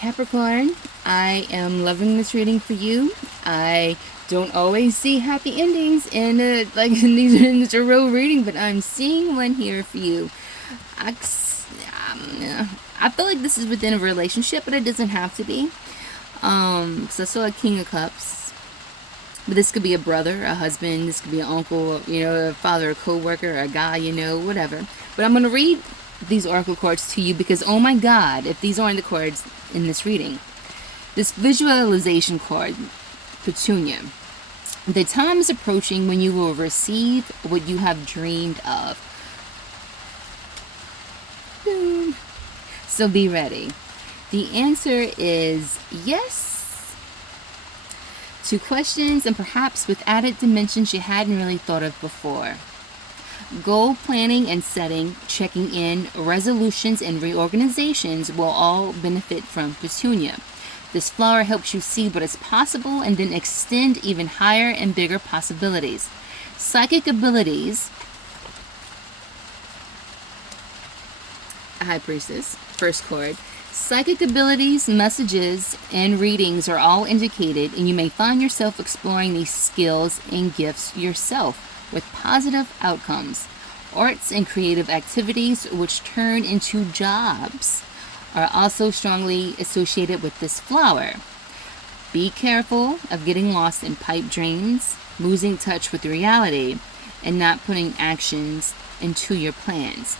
Capricorn, I am loving this reading for you. I don't always see happy endings in in these tarot reading, but I'm seeing one here for you. I feel like this is within a relationship, but it doesn't have to be. So I saw a King of Cups, but this could be a brother, a husband, this could be an uncle, a father, a co-worker, a guy, whatever. But I'm going to read these oracle cards to you because, oh my God, if these aren't the cards in this reading. This visualization card, Petunia. The time is approaching when you will receive what you have dreamed of. Boom. So be ready. The answer is yes. Two questions, and perhaps with added dimensions you hadn't really thought of before. Goal planning and setting, checking in, resolutions, and reorganizations will all benefit from Petunia. This flower helps you see what is possible and then extend even higher and bigger possibilities. Psychic abilities. High Priestess, first card. Psychic abilities, messages, and readings are all indicated, and you may find yourself exploring these skills and gifts yourself with positive outcomes. Arts and creative activities, which turn into jobs, are also strongly associated with this flower. Be careful of getting lost in pipe dreams, losing touch with reality, and not putting actions into your plans.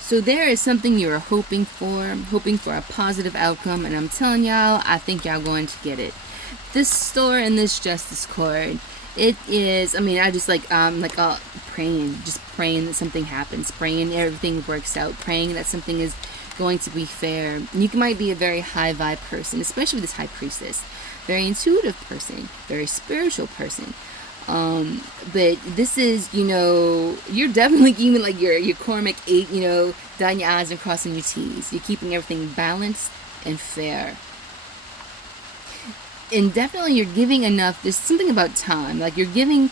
So there is something you're hoping for a positive outcome, and I'm telling y'all, I think y'all going to get it. This Star and this Justice card, it is, I just praying that something happens, praying everything works out, praying that something is going to be fair. You might be a very high vibe person, especially with this High Priestess, very intuitive person, very spiritual person. But this is, you're definitely keeping like your karmic 8, dotting your I's and crossing your T's. You're keeping everything balanced and fair. And definitely you're giving enough, there's something about time, like you're giving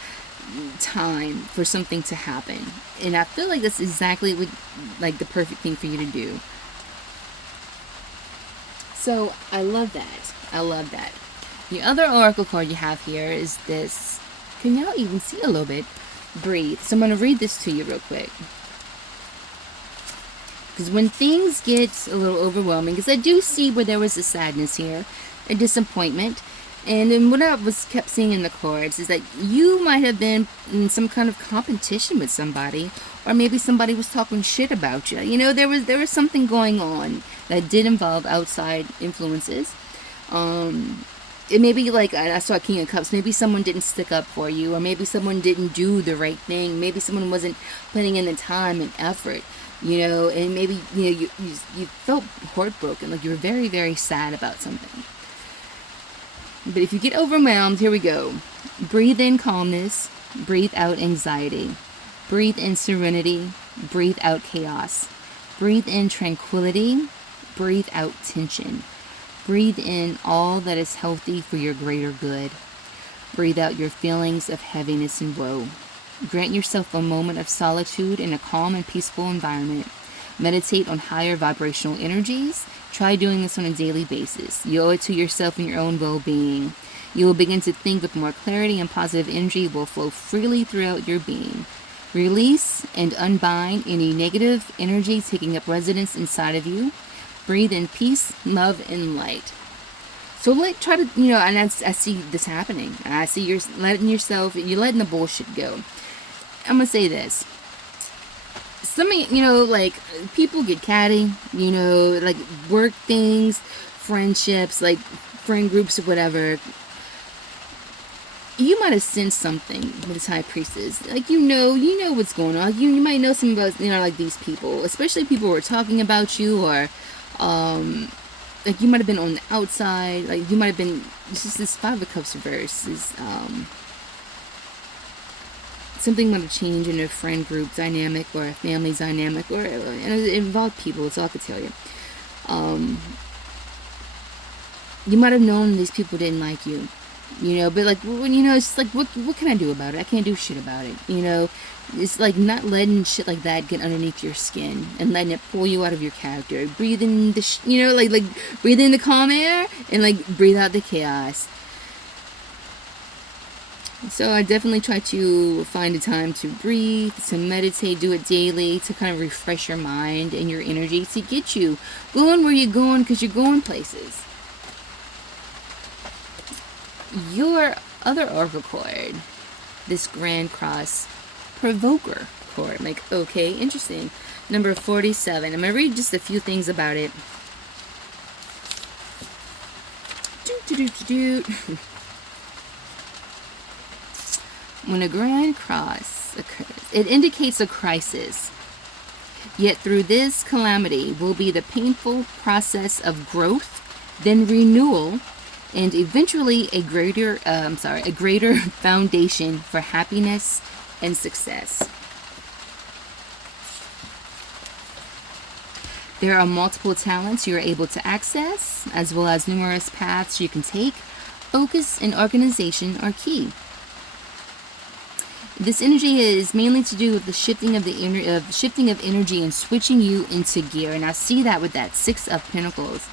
time for something to happen. And I feel like that's exactly what, like the perfect thing for you to do. So I love that. I love that. The other oracle card you have here is this. Can y'all even see a little bit? Breathe. So I'm going to read this to you real quick. Because when things get a little overwhelming, because I do see where there was a sadness here, a disappointment, and then what I kept seeing in the cards is that you might have been in some kind of competition with somebody, or maybe somebody was talking shit about you. There was something going on that did involve outside influences. It may be like, I saw King of Cups, maybe someone didn't stick up for you, or maybe someone didn't do the right thing, maybe someone wasn't putting in the time and effort, and maybe, you felt heartbroken, like you were very, very sad about something. But if you get overwhelmed, here we go. Breathe in calmness, breathe out anxiety, breathe in serenity, breathe out chaos, breathe in tranquility, breathe out tension. Breathe in all that is healthy for your greater good. Breathe out your feelings of heaviness and woe. Grant yourself a moment of solitude in a calm and peaceful environment. Meditate on higher vibrational energies. Try doing this on a daily basis. You owe it to yourself and your own well-being. You will begin to think with more clarity, and positive energy will flow freely throughout your being. Release and unbind any negative energy taking up residence inside of you. Breathe in peace, love, and light. So try to, and I see this happening. I see you're letting the bullshit go. I'm going to say this. Like people get catty, like work things, friendships, like friend groups or whatever. You might have sensed something with this High Priestess. Like, you know what's going on. You might know something about, like these people, especially people who are talking about you, or like you might have been on the outside, like you might have been, it's just this Five of Cups reverse is, something might have changed in a friend group dynamic, or a family dynamic, and it involved people, that's all I could tell you. You might have known these people didn't like you, You know, but like, it's just like, what can I do about it? I can't do shit about it. You know, it's like not letting shit like that get underneath your skin and letting it pull you out of your character. Breathe in the, like breathe in the calm air and like breathe out the chaos. So I definitely try to find a time to breathe, to meditate, do it daily, to kind of refresh your mind and your energy to get you going where you're going, because you're going places. Your other oracle card, this Grand Cross Provoker card. I'm like, okay, interesting. Number 47. I'm going to read just a few things about it. When a Grand Cross occurs, it indicates a crisis. Yet through this calamity will be the painful process of growth, then renewal, and eventually a greater foundation for happiness and success. There are multiple talents you are able to access, as well as numerous paths you can take. Focus and organization are key. This energy is mainly to do with the shifting of energy and switching you into gear. And I see that with that 6 of Pentacles.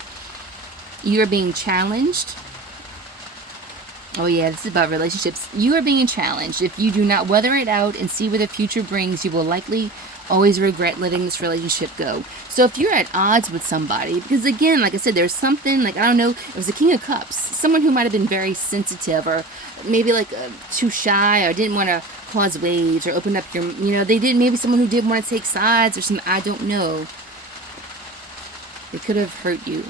You are being challenged. Oh yeah, this is about relationships. You are being challenged. If you do not weather it out and see where the future brings, you will likely always regret letting this relationship go. So if you're at odds with somebody, because again, like I said, there's something, like, I don't know, it was a King of Cups. Someone who might have been very sensitive, or maybe like too shy, or didn't want to cause waves, or open up your, maybe someone who didn't want to take sides or something, I don't know. They could have hurt you.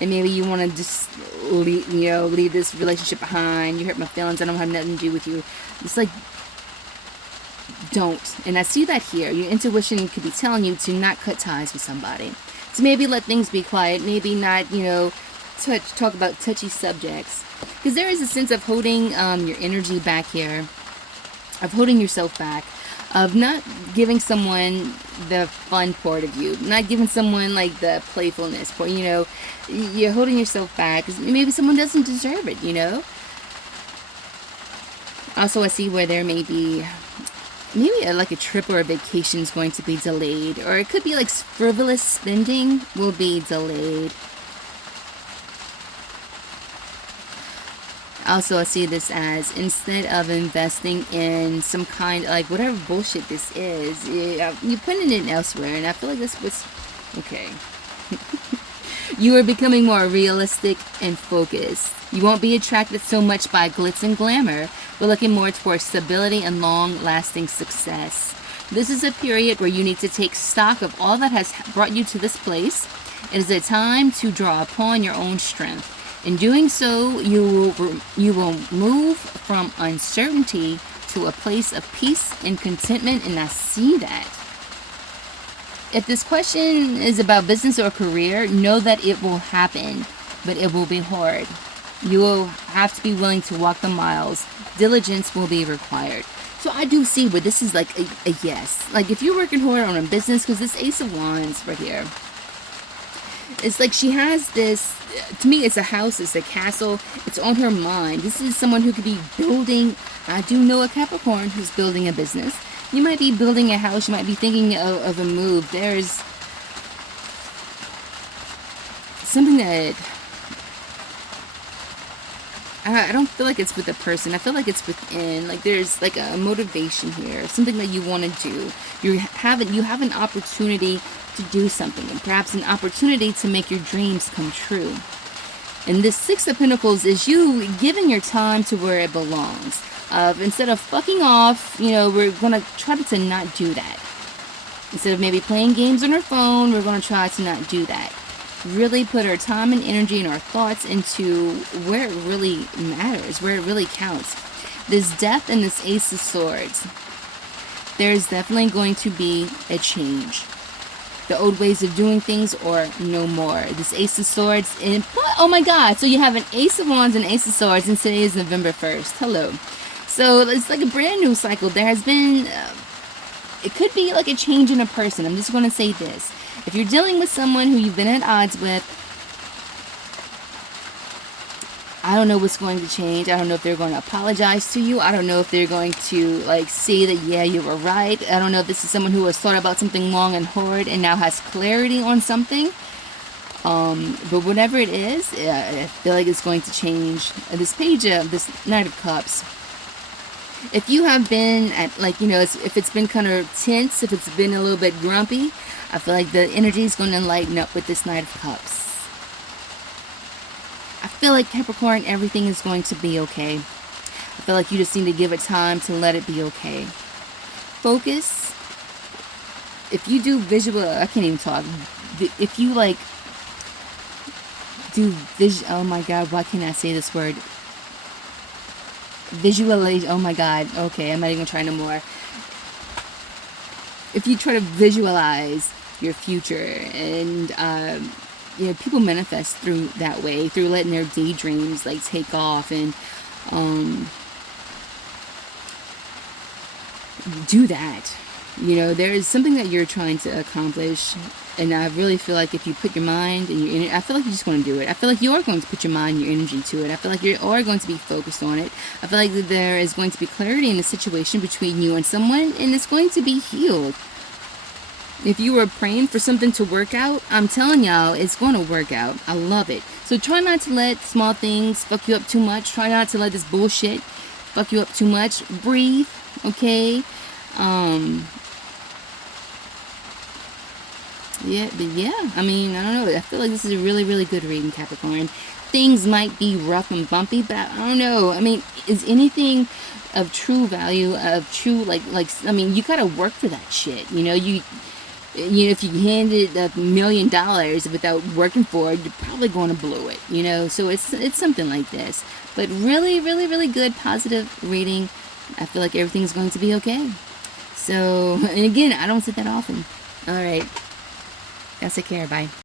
And maybe you want to just leave this relationship behind. You hurt my feelings. I don't have nothing to do with you. It's like, don't. And I see that here. Your intuition could be telling you to not cut ties with somebody. To maybe let things be quiet. Maybe not, talk about touchy subjects. Because there is a sense of holding your energy back here. Of holding yourself back. Of not giving someone the fun part of you. Not giving someone like the playfulness part. You're holding yourself back. Because maybe someone doesn't deserve it, Also, I see where there may be like a trip or a vacation is going to be delayed. Or it could be like frivolous spending will be delayed. Also, I see this as, instead of investing in some kind, like whatever bullshit this is, you're putting it in elsewhere. And I feel like that's what's, okay. You are becoming more realistic and focused. You won't be attracted so much by glitz and glamour, but looking more towards stability and long-lasting success. This is a period where you need to take stock of all that has brought you to this place. It is a time to draw upon your own strength. In doing so, you will move from uncertainty to a place of peace and contentment, and I see that. If this question is about business or career, know that it will happen, but it will be hard. You will have to be willing to walk the miles. Diligence will be required. So I do see where this is like a yes. Like if you're working hard on a business, because this Ace of Wands right here, it's like she has this, to me it's a house, it's a castle, it's on her mind. This is someone who could be building, I do know a Capricorn who's building a business. You might be building a house, you might be thinking of a move. There's something that, I don't feel like it's with a person. I feel like it's within. Like there's like a motivation here, something that you want to do. You have an opportunity to do something, and perhaps an opportunity to make your dreams come true. And this 6 of Pentacles is you giving your time to where it belongs. Instead of fucking off, we're going to try to not do that. Instead of maybe playing games on our phone, we're going to try to not do that. Really put our time and energy and our thoughts into where it really matters, where it really counts. This Death and this Ace of Swords. There's definitely going to be a change. The old ways of doing things or no more. This Ace of Swords. And oh my God. So you have an Ace of Wands and Ace of Swords. And today is November 1st. Hello. So it's like a brand new cycle. There has been, it could be like a change in a person. I'm just going to say this. If you're dealing with someone who you've been at odds with, I don't know what's going to change. I don't know if they're going to apologize to you. I don't know if they're going to like say that, yeah, you were right. I don't know if this is someone who has thought about something long and hard and now has clarity on something. But whatever it is, I feel like it's going to change. This page of this Knight of Cups. If you have been at, like, you know, if it's been kind of tense, if it's been a little bit grumpy, I feel like the energy is going to lighten up with this Knight of Cups. I feel like, Capricorn, everything is going to be okay. I feel like you just need to give it time to let it be okay. Focus. If you do visual, I can't even talk. If you like do oh my god, why can't I say this word? Visualize, oh my god, okay, I'm not even trying no more. If you try to visualize your future, and you know, people manifest through that way, through letting their daydreams like take off, and do that. You know, there is something that you're trying to accomplish, and I really feel like if you put your mind and your energy, I feel like you're just going to do it. I feel like you are going to put your mind and your energy to it. I feel like you are going to be focused on it. I feel like that there is going to be clarity in the situation between you and someone, and it's going to be healed. If you were praying for something to work out, I'm telling y'all, it's going to work out. I love it. So try not to let small things fuck you up too much. Try not to let this bullshit fuck you up too much. Breathe, okay? Yeah, but yeah, I mean, I don't know. I feel like this is a really, really good reading, Capricorn. Things might be rough and bumpy, but I don't know. I mean, is anything of true value, of true, I mean, you gotta work for that shit. You know, you know, if you handed $1 million without working for it, you're probably going to blow it. You know, so it's something like this. But really, really, really good, positive reading. I feel like everything's going to be okay. So, and again, I don't say that often. All right. Y'all take care. Bye.